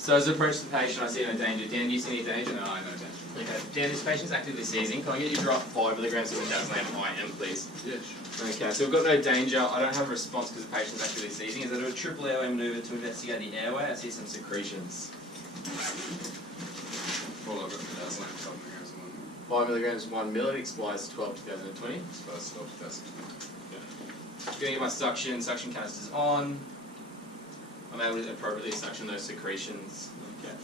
So as I approach the patient, I see no danger. Dan, do you see any danger? No, no danger. Okay. Dan, this patient's actively seizing. Can I get you to drop 5 milligrams of midazolam IM, please? Yeah, sure. Okay, so we've got no danger. I don't have a response because the patient's actively seizing. Is that a triple airway manoeuvre to investigate the airway? I see some secretions. Well, I've got midazolam 5 milligrams a month. 5 milligrams, 1 ml, expires 12/2020. Expires 12/2020. Going to get my suction canisters on. I'm able to appropriately suction those secretions. Okay.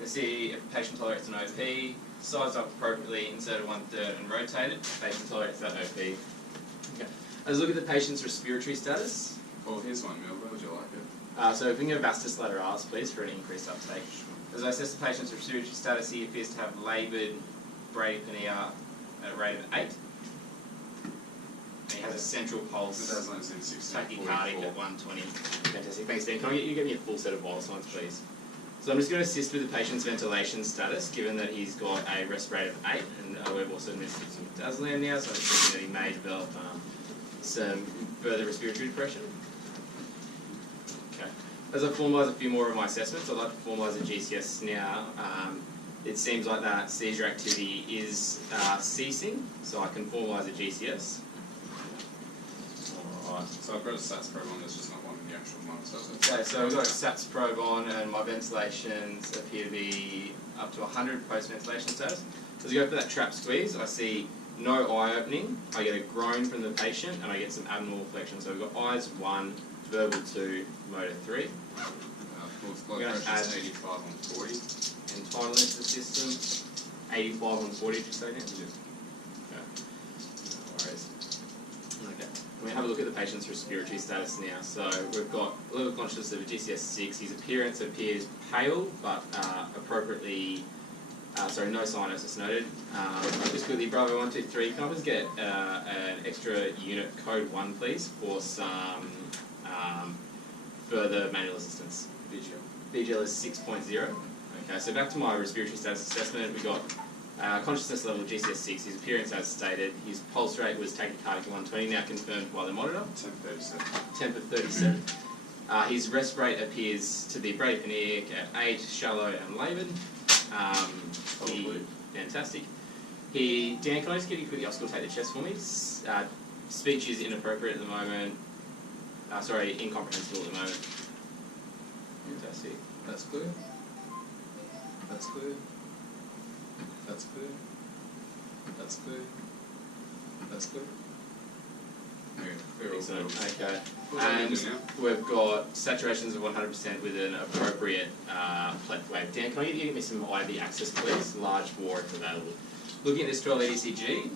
I see if the patient tolerates an OP, sized up appropriately, inserted 1/3 and rotated. Patient tolerates that OP. Okay. Let's look at the patient's respiratory status. Well, here's 1 ml. Where would you like it? So if we can go vastus lateralis, please, for an increased uptake. As I assess the patient's respiratory status, he appears to have laboured bradypnea at a rate of 8. And he has a central pulse. Midazolam is in 16. Tachycardic at 120. Fantastic. Thanks, Dan. Can I get you to get me a full set of vital signs, please? So I'm just going to assist with the patient's ventilation status, given that he's got a respirate of 8, and we've also administered some midazolam now, so I'm thinking that he may develop some further respiratory depression. Okay. As I formalise a few more of my assessments, I'd like to formalise a GCS now. It seems like that seizure activity is ceasing, so I can formalise a GCS. Alright. So I've got a SATS probe on, there's just not one in the actual month. So okay, so we've got a SATS probe on, and my ventilations appear to be up to 100 post-ventilation status. So as I go for that trap squeeze, I see no eye opening, I get a groan from the patient, and I get some abnormal flexion. So we've got eyes 1, verbal 2, motor 3. Blood pressure is 85 on 40. Entitlement to the system, 85 on 40, did you say now? Yeah. Okay. No worries. Okay. We have a look at the patient's respiratory status now. So we've got a level of consciousness of a GCS 6. His appearance appears pale, but appropriately, no cyanosis noted. Just quickly, Bravo 123, can I just get an extra unit code 1, please, for some further manual assistance? BGL is 6.0. Okay, so back to my respiratory status assessment, we've got consciousness level GCS 6, his appearance as stated, his pulse rate was tachycardic at 120, now confirmed by the monitor. Temp of 37. His rest rate appears to be bradypneic at 8, shallow and laboured. Fantastic. Dan, can I just get you quickly auscultate the chest for me? Speech is inappropriate at the moment. Incomprehensible at the moment. Fantastic. That's clear. That's clear. That's clear. That's clear. That's clear. Excellent. Okay. And we've got saturations of 100% with an appropriate pleth wave. Dan, can I get you to give me some IV access, please? Large bore if available. Looking at this 12 ECG,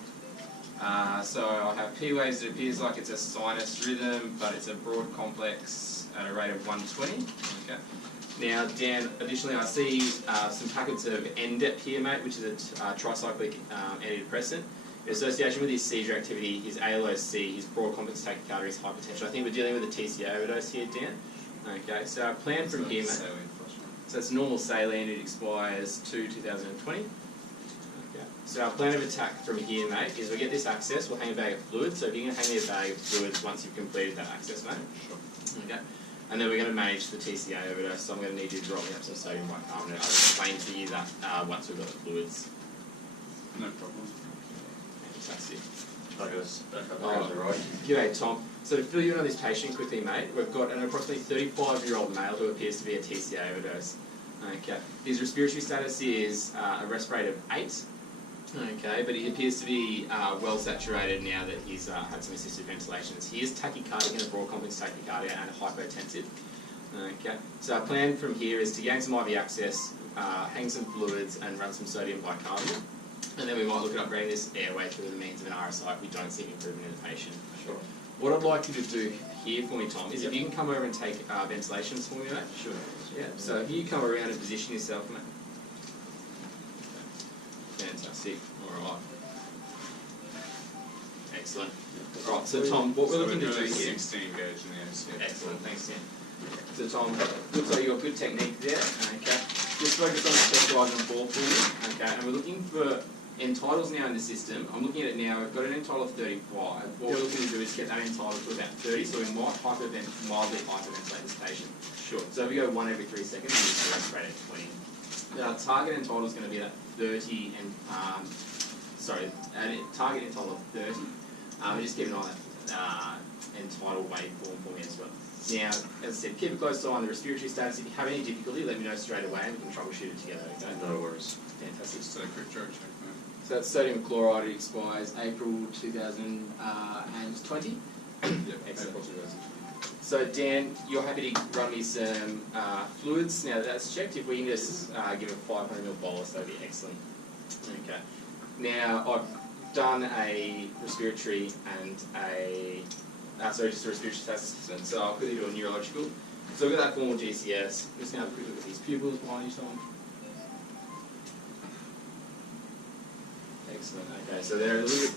so I have P waves. It appears like it's a sinus rhythm, but it's a broad complex at a rate of 120. Okay. Now, Dan, additionally, I see some packets of NDEP here, mate, which is a tricyclic antidepressant. In association with his seizure activity, his ALOC, his broad complex tachycardia, his hypertension. I think we're dealing with a TCA overdose here, Dan. Okay, so our plan from here, mate. So it's normal saline, it expires 2020. Okay. So our plan of attack from here, mate, is we get this access, we'll hang a bag of fluids. So if you can hang me a bag of fluids once you've completed that access, mate. Sure. Okay. And then we're going to manage the TCA overdose, so I'm going to need you to drop me up some sodium bicarbonate. I'll explain to you that once we've got the fluids. No problem. Fantastic. Right. G'day, Tom. So to fill you in on this patient quickly, mate, we've got an approximately 35-year-old male who appears to be a TCA overdose. Okay. His respiratory status is a rest rate of 8. Okay, but he appears to be well saturated now that he's had some assisted ventilations. He is tachycardic in a broad complex tachycardia and hypotensive. Okay, so our plan from here is to gain some IV access, hang some fluids, and run some sodium bicarbonate. And then we might look at upgrading this airway through the means of an RSI if we don't see an improvement in the patient. Sure. What I'd like you to do here for me, Tom, is if you can come over and take ventilations for me, mate. Sure. Yeah, so if you come around and position yourself, mate. Fantastic. Alright. Excellent. Alright, so Tom, what we're looking to do here... 16 gauge in the MCF. Excellent, thanks, Dan. So Tom, looks like you've got good technique there. Okay. Just focus on the specialising ball pool. Okay, and we're looking for entitles now in the system. I'm looking at it now, we've got an entitle of 35. What we're looking to do is get that entitle to about 30, so we might mildly hyperventilate this patient. Sure. So if we go 1 every 3 seconds, we just respirate Our target and total is going to be that 30 and target and total of 30. Just keep an eye on that and title waveform for me as well. Now, as I said, keep a close eye on the respiratory status. If you have any difficulty, let me know straight away and we can troubleshoot it together, okay? No worries. Fantastic. So quick drug check, mate. So that's sodium chloride. It expires April 2020. Yep, Excellent. April 2020. So Dan, you're happy to run me some fluids. Now that's checked. If we can just give a 500ml bolus, that'd be excellent. Okay. Now I've done a respiratory and just a respiratory status assessment. So I'll quickly do a neurological. So we've got that formal GCS. I'm just going to have a quick look at these pupils behind you, Tom. Excellent. Okay, so they're a little bit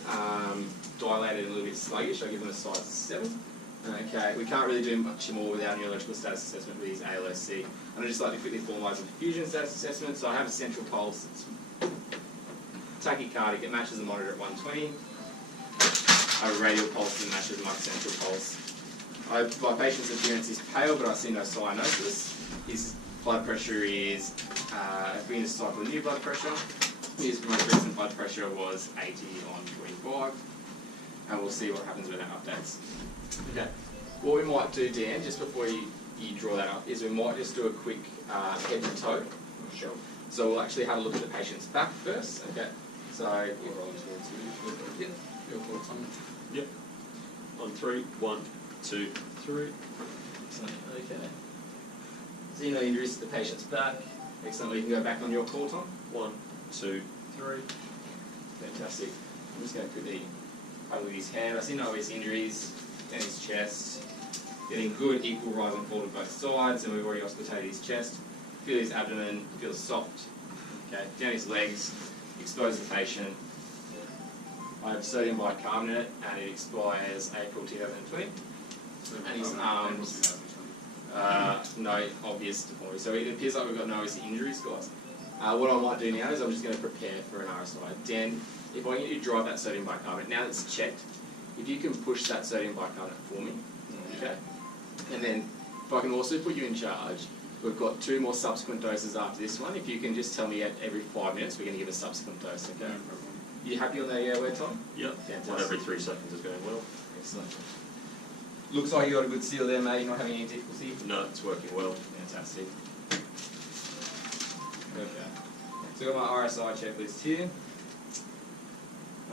dilated and a little bit sluggish. I'll give them a size 7. Okay, we can't really do much more without a neurological status assessment with these ALSC. And I'd just like to quickly formalise a diffusion status assessment. So I have a central pulse. It's tachycardic. It matches the monitor at 120. I have a radial pulse that matches my central pulse. My patient's appearance is pale, but I see no cyanosis. His blood pressure is, if we just cycle the new blood pressure, his most recent blood pressure was 80 on 25. And we'll see what happens with that updates. Okay. What we might do, Dan, just before you draw that up, is we might just do a quick head to toe. Sure. So we'll actually have a look at the patient's back first. Okay. So We'll roll towards you. Yep. Your thoughts on it? Yep. On 3, 1, 2, 3. Excellent. Okay. So no injuries to the patient's back. Excellent. You can go back on your call, Tom. 1, 2, 3. Fantastic. I'm just going to quickly have a look at his hand. I see no obvious injuries in his chest. Getting good equal rise and fall to both sides, and we've already auscultated his chest. Feel his abdomen, feels soft. Okay, down his legs, expose the patient. I have sodium bicarbonate, and it expires April 2020. And his arms, no obvious deformity. So it appears like we've got no obvious injuries, guys. What I might do now is I'm just going to prepare for an RSI. Dan, if I get you to drive that sodium bicarbonate, now that it's checked, if you can push that sodium bicarbonate for me, okay? And then if I can also put you in charge, we've got 2 more subsequent doses after this one. If you can just tell me at every 5 minutes, we're going to give a subsequent dose, okay? No problem. You happy on that airway, Tom? Yep. Fantastic. 1 every 3 seconds is going well. Excellent. Looks like you got a good seal there, mate. You're not having any difficulty? No, it's working well. Fantastic. Okay. So I've got my RSI checklist here.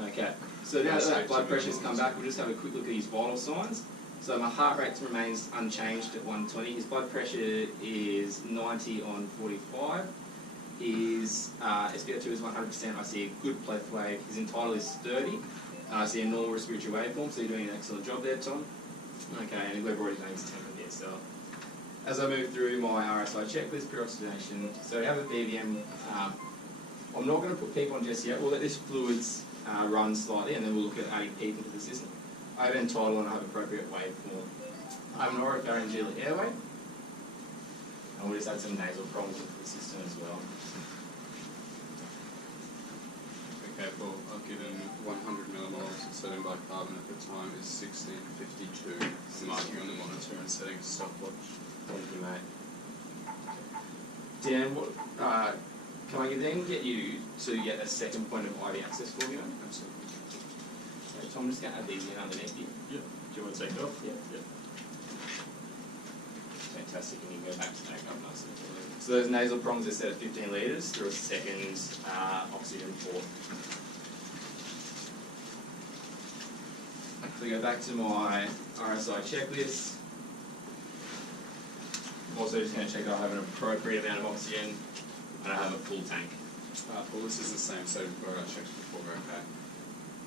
Okay. So now that blood pressure's come back, we'll just have a quick look at his vital signs. So my heart rate remains unchanged at 120. His blood pressure is 90 on 45. His SpO2 is 100%. I see a good pleth wave. His entitle is 30. I see a normal respiratory waveform, so you're doing an excellent job there, Tom. Okay, and we've already done his temper here, so. As I move through my RSI checklist, pre-oxygenation, so we have a BVM. I'm not going to put PEEP on just yet. We'll let this fluids run slightly, and then we'll look at adding PEEP into the system. I have entitle and I have appropriate waveform. I have an oropharyngeal airway, and we'll just add some nasal prongs into the system as well. Okay, well, I've given 100 millimoles of sodium bicarbonate. The time is 16:52. I'm marking on the monitor and setting a stopwatch. Thank you, mate. Dan, what, can I then get you to get a second point of IV access for me, mate? Absolutely. Okay, so I'm just going to add these in underneath you. Yep. Do you want to take it off? Yep. Yep. Fantastic, and you can go back to that up nicely. So those nasal prongs are set at 15 litres through a second oxygen port. So go back to my RSI checklist. I'm also just going to check that I have an appropriate amount of oxygen and I have a full tank. Well, this is the same sodium chloride checked before, okay?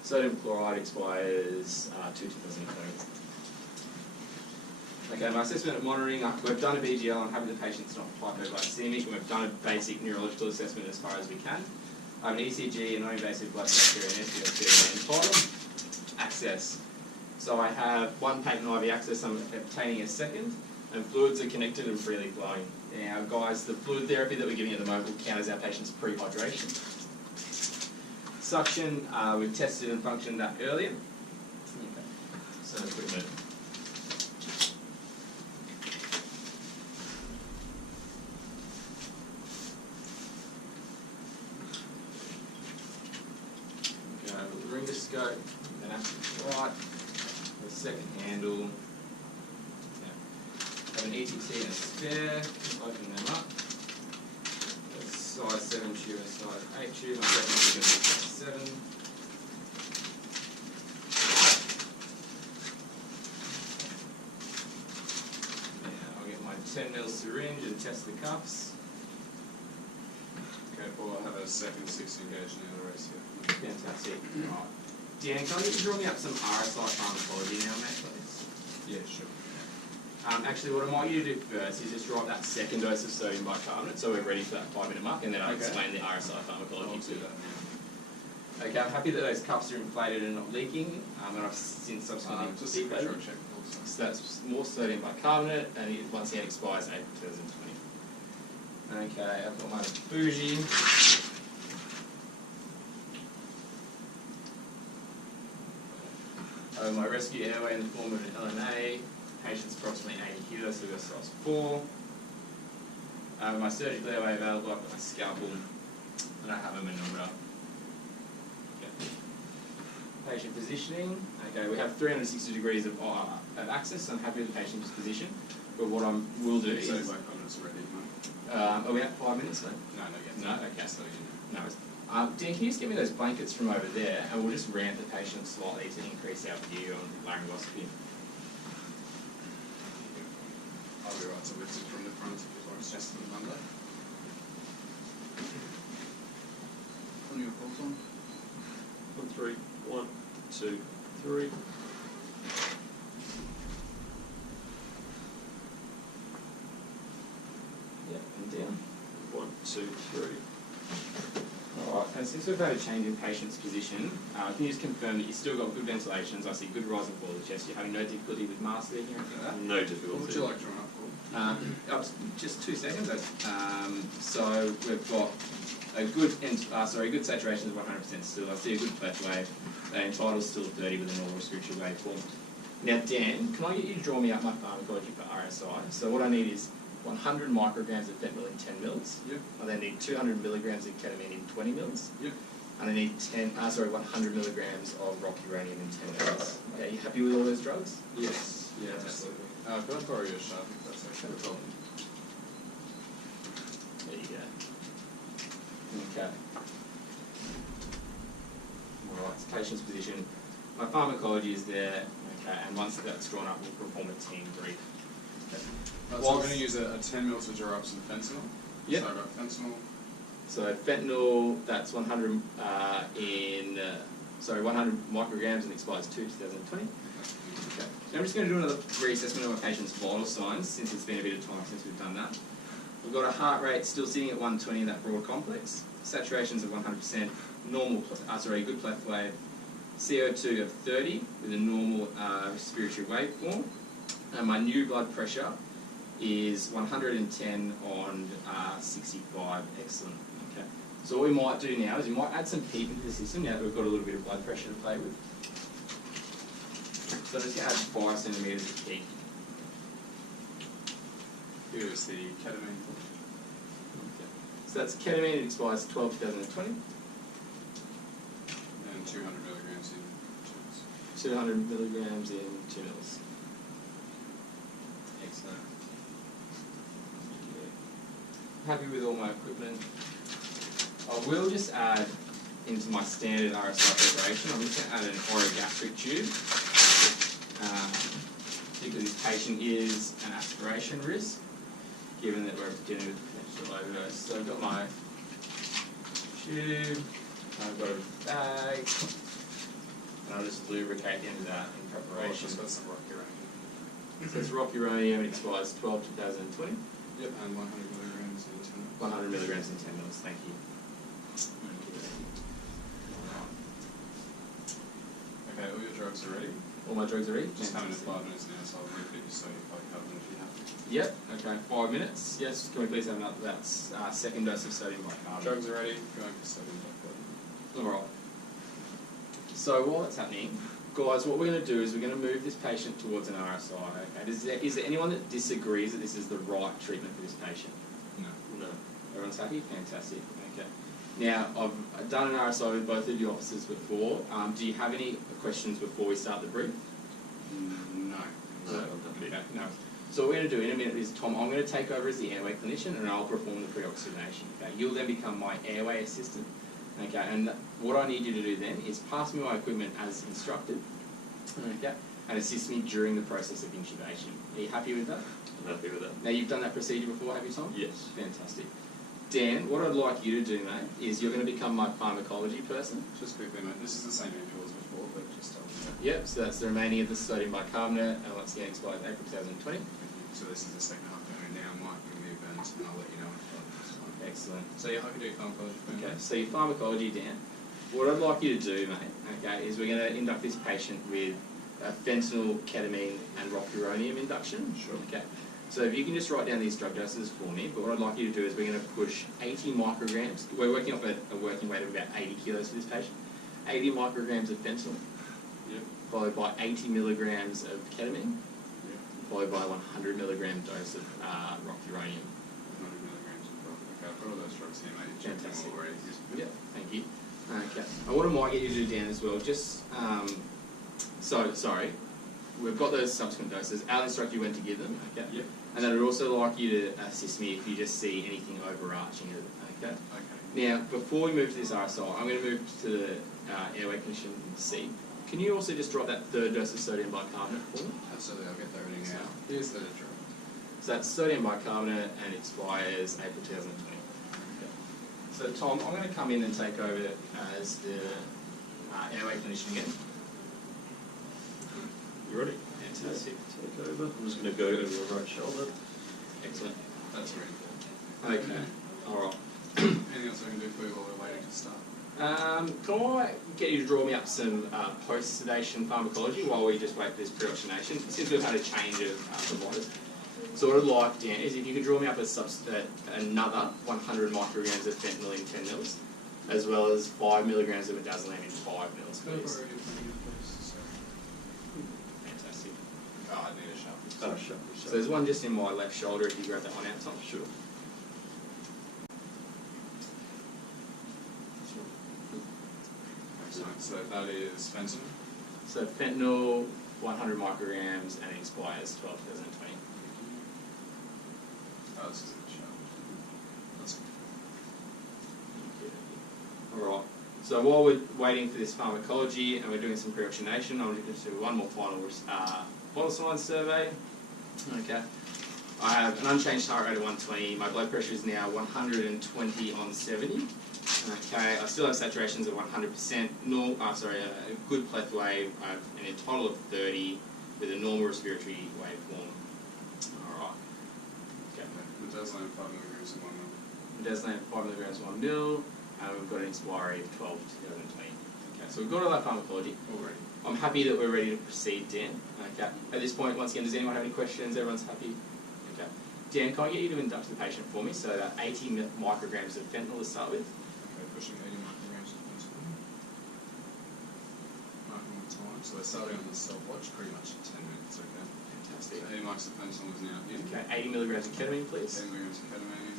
Sodium chloride expires 2020. Okay, my assessment of monitoring, we've done a BGL, I'm happy the patient's not hypoglycemic, and we've done a basic neurological assessment as far as we can. I have an ECG, a non-invasive blood pressure, and SpO2 and entitle. Access. So I have 1 patent IV access, I'm obtaining a second, and fluids are connected and freely flowing. Now guys, the fluid therapy that we're giving at the moment will count as our patient's pre-hydration. Suction, we've tested and functioned that earlier. Okay. So a quick minute. scope, then active right, the second handle. Have an ETT and a spare, open them up. A size 7 tube and a size 8 tube. I'm definitely going to be size 7. Now I'll get my 10mm syringe and test the cuffs. Okay, Paul, I have a second 16 gauge needle race here. Fantastic. Right. Dan, can I get you to draw me up some RSI pharmacology now, mate, please? Yeah, sure. Actually, what I might you to do first is just draw up that second dose of sodium bicarbonate, so we're ready for that 5-minute mark, and then I'll explain the RSI pharmacology to you. Okay, I'm happy that those cups are inflated and not leaking, and I've since subsequently just deflated. a check also. So that's more sodium bicarbonate, and it once again expires April 2020. Okay, I've got my bougie. My rescue airway in the form of an LNA. Patient's approximately 80 kilos, so we've got size 4. My surgical airway available, I've got my scalpel, and I have a manometer. Okay. Patient positioning. Okay, we have 360 degrees of access, so I'm happy with the patient's position. But what I will do is... So bicarbonate's ready, mate? are we at 5 minutes, mate? No, not yet. No? Okay. So you know. No. Dan, can you just get me those blankets from over there, and we'll just ramp the patient slightly to increase our view on laryngoscopy. I'll be right to lift it from the front if you've already tested them Monday. Put your pulse on. 1, 3, 1, 2, 3. Yep, and down. 1, 2, 3. Alright, and since we've had a change in patient's position, can you just confirm that you've still got good ventilations? I see good rise and fall of the chest. You're having no difficulty with masks there, anything like that? No difficulty. What would you like to run up for? Just 2 seconds. So we've got a good good saturation of 100% still. I see a good cleft wave. The entitle's still 30 with a normal respiratory waveform. Now, Dan, can I get you to draw me up my pharmacology for RSI? So what I need is 100 micrograms of fentanyl in 10 mils. Yep. I then need 200 milligrams of ketamine in 20 mils. Yep. And I need 100 milligrams of rock uranium in 10 mils. Okay, you happy with all those drugs? Yes. Yeah, Fantastic. absolutely. Could I borrow your Sharpie if that's okay? No problem. There you go. Okay. Alright, so patient's position. My pharmacology is there, okay, and once that's drawn up, we'll perform a team brief. Okay. So we're going to use a 10 mil to draw up some fentanyl. Yep. So I've got fentanyl. So fentanyl, that's 100 100 micrograms and expires 2020. Okay. Now I'm just going to do another reassessment of my patient's vital signs since it's been a bit of time since we've done that. We've got a heart rate still sitting at 120 in that broad complex, saturations of 100%, good cleft wave, CO2 of 30 with a normal respiratory waveform, and my new blood pressure is 110 on 65. Excellent. Okay. So what we might do now is we might add some PEEP into the system now that we've got a little bit of blood pressure to play with. So I'm just going to add 5 centimetres of PEEP. Here is the ketamine. Okay. So that's ketamine, it expires 12/2020. And 200 milligrams in 200 milligrams in 2 mils. Excellent. Happy with all my equipment. I will just add into my standard RSI preparation, I'm just going to add an orogastric tube. Because this patient is an aspiration risk, given that we're dealing with potential overdose. So I've got my tube, I've got a bag, and I'll just lubricate the end of that in preparation. Just got some rock uranium. So it's rock uranium, it expires 12/2020. Yep, and 100 milligrams in 10 mils. 100 milligrams in 10 mils, thank you. Okay, all your drugs are ready. All my drugs are ready? Just having it 5 minutes now, so I'll repeat your sodium bicarbonate if you have to. Yep, okay, 5 minutes. Yes, can we please have another, that's second dose of sodium bicarbonate. Drugs are ready, going for sodium bicarbonate. Alright. So while that's happening, guys, what we're going to do is we're going to move this patient towards an RSI, okay? Is there anyone that disagrees that this is the right treatment for this patient? No. No. Everyone's happy? Fantastic, okay. Now, I've done an RSI with both of your officers before. Do you have any questions before we start the brief? No. Okay, no. So what we're going to do in a minute is, Tom, I'm going to take over as the airway clinician and I'll perform the pre-oxygenation. Okay? You'll then become my airway assistant. Okay, and what I need you to do then is pass me my equipment as instructed. Okay, and assist me during the process of intubation. Are you happy with that? I'm happy with that. Now, you've done that procedure before, have you, Tom? Yes. Fantastic. Dan, what I'd like you to do, mate, is you're going to become my pharmacology person. Just quickly, mate, this is the same interval as before, but just tell me that. Yep, so that's the remaining of the sodium bicarbonate, and once again expires April 2020. So this is the second half going now, Mike, in the event, and I'll let you know if it's fine. Excellent. So yeah, I can do pharmacology. Okay, so your pharmacology, Dan, what I'd like you to do, mate, okay, is we're going to induct this patient with fentanyl, ketamine, and rocuronium induction. Sure. Okay. So if you can just write down these drug doses for me, but what I'd like you to do is we're going to push 80 micrograms. We're working off a working weight of about 80 kilos for this patient. 80 micrograms of fentanyl, Yep. followed by 80 milligrams of ketamine, Yep. followed by 100 milligram dose of rocuronium. 100 milligrams of rock. Okay, I've got all those drugs here, mate. Check them Fantastic. all already. Yep, thank you. Okay. And what I might get you to do, Dan, as well, just, sorry, we've got those subsequent doses. I'll instruct you when to give them, okay? Yep. And then I'd also like you to assist me if you just see anything overarching it, okay? Okay. Now, before we move to this RSI, I'm going to move to the airway condition C. Can you also just drop that third dose of sodium bicarbonate for me? Absolutely, I'll get that reading out. Here's the drug. So that's sodium bicarbonate and expires April 2020. Okay. So Tom, I'm going to come in and take over as the airway clinician again. You ready? Fantastic. Take over. I'm just going to go over the right shoulder. Excellent. That's really important. Okay. All right. Anything else I can do for you while we're waiting to start? Can I get you to draw me up some post-sedation pharmacology while we just wait for this pre-oxygenation, since we've had a change of providers? So what I'd like, Dan, is if you could draw me up another 100 micrograms of fentanyl in 10 mils, as well as 5 milligrams of midazolam in 5 mils, please. Fantastic. Oh, I need a sharp. Sure. So there's one just in my left shoulder, if you grab that one out, Tom. Sure. Excellent. So that is fentanyl. So fentanyl, 100 micrograms, and it expires 12/2020. Oh, this is a bit sharp. That's Alright, so while we're waiting for this pharmacology and we're doing some pre-oxygenation, I'm going to do one more final vital signs survey. Okay, I have an unchanged heart rate of 120, my blood pressure is now 120 on 70. Okay, I still have saturations of 100%, a good pleth wave, I have an total of 30 with a normal respiratory waveform. Alright, okay. Midazolam 5 milligrams in 1 mil. Midazolam 5 milligrams 1 mil. We've got an expiry of 12/2020. Okay, so we've got all that pharmacology Already. I'm happy that we're ready to proceed, Dan. Okay. At this point, once again, does anyone have any questions? Everyone's happy? Okay. Dan, can I get you to induct the patient for me? So that 80 micrograms of fentanyl to start with. Okay, pushing 80 micrograms of fentanyl. Marking the time. So we're starting on the stopwatch pretty much at 10 minutes, okay? Fantastic. So 80 mics of fentanyl is now in. Okay, 80 milligrams of ketamine, please. 10 milligrams of ketamine.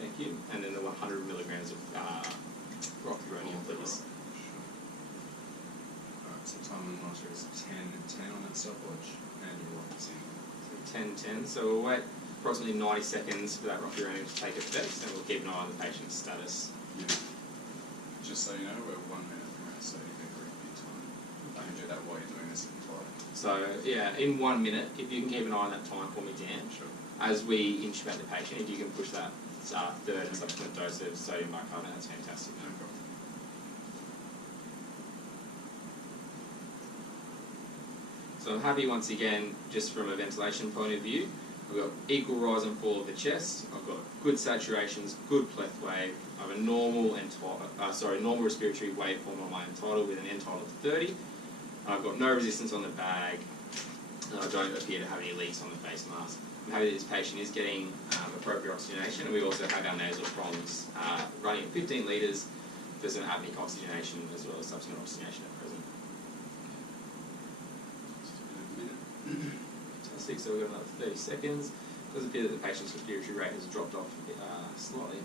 Thank you. And then the 100 milligrams of rocuronium, please. Alright, so time on the monitor is 10 and 10 on that stopwatch, and your lock is in. So 10, 10. So we'll wait approximately 90 seconds for that rocuronium to take effect, and we'll keep an eye on the patient's status. Yeah. Just so you know, we're 1 minute from our study repeat time. I can do that while you're doing this if you'd like. So yeah, in 1 minute, if you can keep an eye on that time for me, Dan, Sure. as we intubate the patient, if you can push that third and subsequent dose of sodium bicarbonate, that's fantastic. No problem. So I'm happy once again, just from a ventilation point of view, I've got equal rise and fall of the chest, I've got good saturations, good pleth wave, I have a normal normal respiratory waveform on my end tidal with an end tidal of 30, I've got no resistance on the bag, and I don't appear to have any leaks on the face mask. I'm happy that this patient is getting appropriate oxygenation, and we also have our nasal prongs running at 15 litres for some apneic oxygenation as well as subsequent oxygenation at present. Just a minute. Fantastic. fantastic. So we've got another 30 seconds. It does appear that the patient's respiratory rate has dropped off slightly.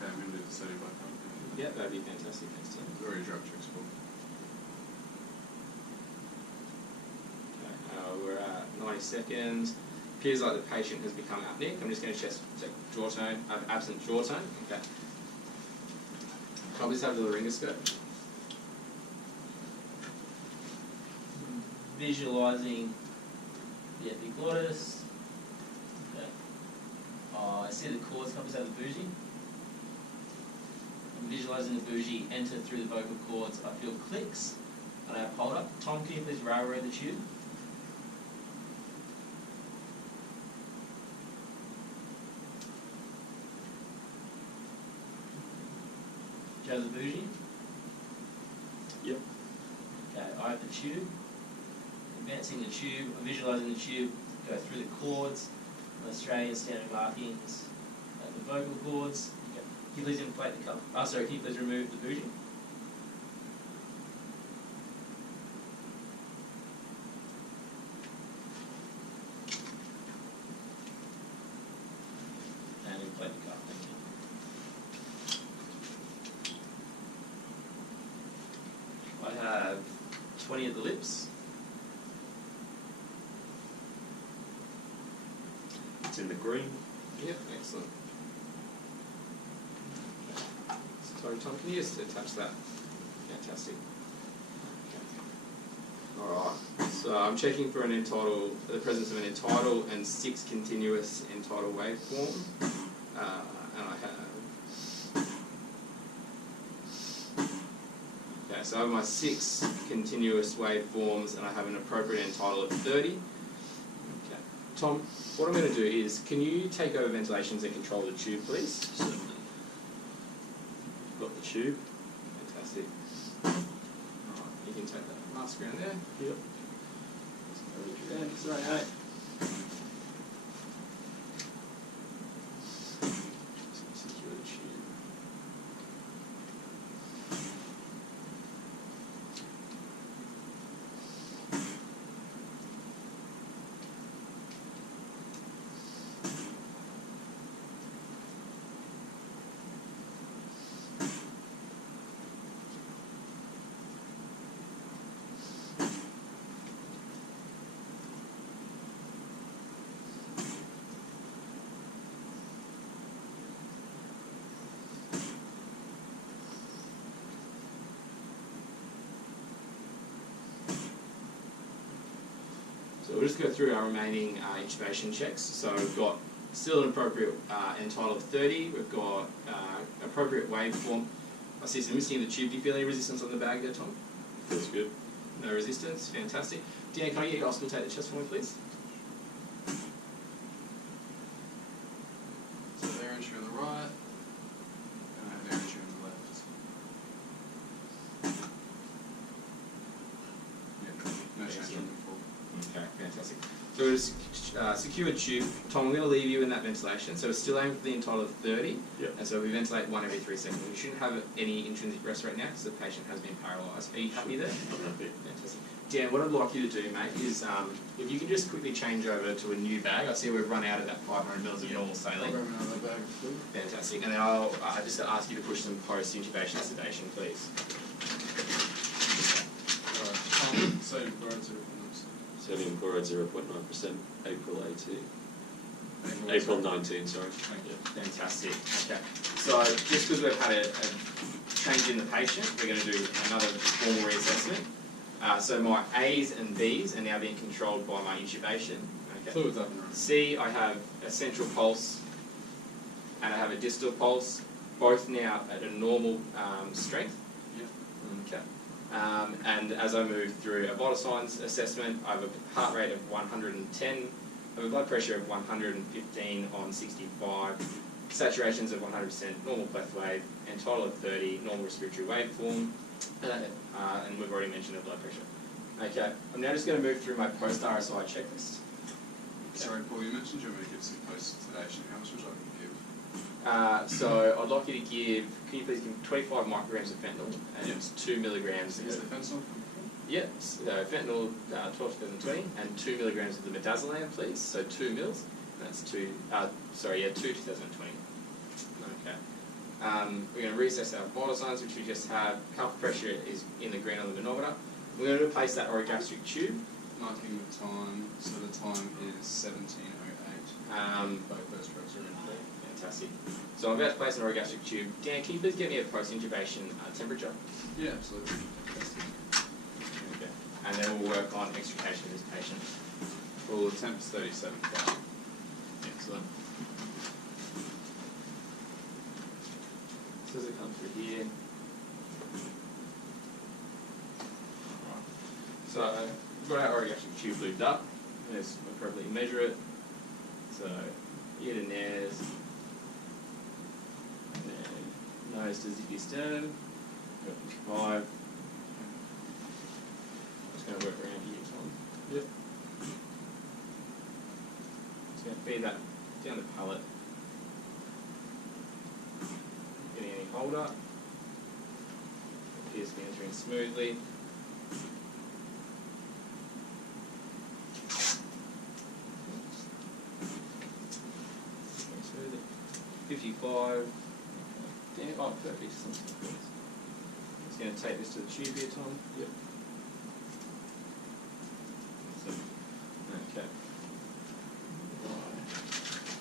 Okay, I'm going to do the sodium bicarbonate. Yeah, that'd be fantastic. Thanks, Tim. Already drug checks for. Okay, we're at 90 seconds. Appears like the patient has become apneic. I'm just going to check jaw tone, absent jaw tone. Okay. Probably have the laryngoscope. Visualizing the epiglottis. Okay. I see the cords come out of the bougie. I'm visualizing the bougie enter through the vocal cords. I feel clicks and I have hold up. Tom, can you please railroad the tube? Do you have the bougie? Yep. Okay, I have the tube. Advancing the tube, I'm visualising the tube go through the cords, Australian standard markings at the vocal cords. Okay. Can you please inflate the cup? Oh, sorry, can you please remove the bougie? And inflate the cup, thank you. I have 20 of the lips. It's in the green. Yep, excellent. Sorry, Tom, can you just attach that? Fantastic. Okay. Alright, so I'm checking for the presence of an entitled and 6 continuous entitled waveform. And I have... Okay, so I have my 6 continuous waveforms and I have an appropriate entitled of 30. Okay. Tom, what I'm going to do is, can you take over ventilations and control the tube, please? Certainly. Got the tube. Fantastic. Alright, you can take that mask around there. Yep. Sorry, mate. Secure the tube. So we'll just go through our remaining intubation checks. So we've got still an appropriate entitled 30. We've got appropriate waveform. I see some missing in the tube. Do you feel any resistance on the bag there, Tom? Feels good. No resistance. Fantastic. Dan, can I get you to auscultate the chest for me, please? So air entry on the right, and I have air entry on the left. Yeah, no change from before. Okay, fantastic. So we'll just secure tube. Tom, I'm going to leave you in that ventilation. So we're still aiming for the entitled of 30. Yep. And so we ventilate 1 every 3 seconds. We shouldn't have any intrinsic rest rate now because the patient has been paralysed. Are you happy there? I'm happy. Fantastic. Dan, what I'd like you to do, mate, is if you can just quickly change over to a new bag. I see we've run out of that 500 mils of normal I'll saline. grab another bag of food. Fantastic. And then I'll just ask you to push some post-intubation sedation, please. Alright, sodium chloride 0.9%. Sodium chloride 0.9%. April 18. April 19, sorry. Thank you. Fantastic. Okay. So just because we've had a change in the patient, we're going to do another formal reassessment. So my A's and B's are now being controlled by my intubation. Okay. Fluids up and running. C, I have a central pulse and I have a distal pulse, both now at a normal strength. Yep. Okay. And as I move through a vital signs assessment, I have a heart rate of 110, I have a blood pressure of 115 on 65, saturations of 100%, normal pleth wave, entitled of 30, normal respiratory waveform, and we've already mentioned the blood pressure. Okay, I'm now just going to move through my post-RSI checklist. Sorry, Paul, you mentioned you were going to give some post-sedation. How much would you like to give? So I'd like you to give, can you please give 25 micrograms of fentanyl and Yep. 2 milligrams Is the of, fentanyl? yeah, so fentanyl 12 2020 and 2 milligrams of the midazolam, please. So 2 mils. That's 2, 2 2020. Okay. We're going to reassess our vital signs, which we just have. Cuff pressure is in the green on the manometer. We're going to replace that orogastric tube. Marking the time, so the time is 17:08. Both those drugs are in full. Fantastic. So I'm about to place an orogastric tube. Dan, can you please get me a post-intubation temperature? Yeah, absolutely. Okay. And then we'll work on extrication of this patient. Well, the temp is 37.5. Excellent. So as it comes through here. Alright. So we've got our orogastric tube lubed up. Let's appropriately measure it. So ear to nares. And then nose to zippy sternum. Got 55. Just going to work around here, Tom. Yep. Just going to feed that down the palate. Getting any hold up. Appears to be entering smoothly. Smoothly. 55. Damn, oh, perfect. Just going to take this to the tube here, Tom. Yep. Okay.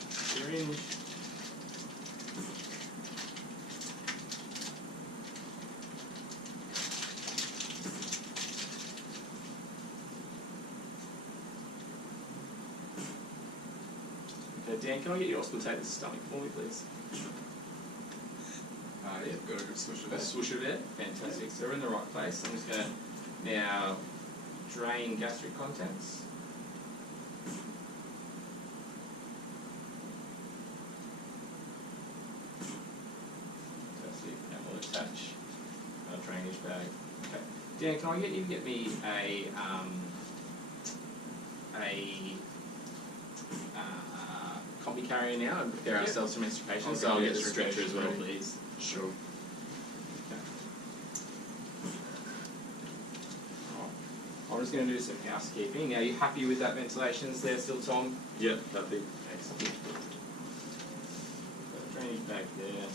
Syringe. Okay, Dan, can I get you to auscultate the stomach for me, please? Yeah, got a good switch of A that. swoosh of it. Fantastic. So we're in the right place. I'm just going to now drain gastric contents. Fantastic. And we'll attach our drainage bag. Okay. Dan, can I get you to get me a combi carrier now and prepare ourselves for menstruation? I'll So go I'll get get the the stretcher as well, ready. please. Sure. I'm just going to do some housekeeping. Are you happy with that ventilation there still, Tom? Yep, happy. Excellent. Got a drainage bag there.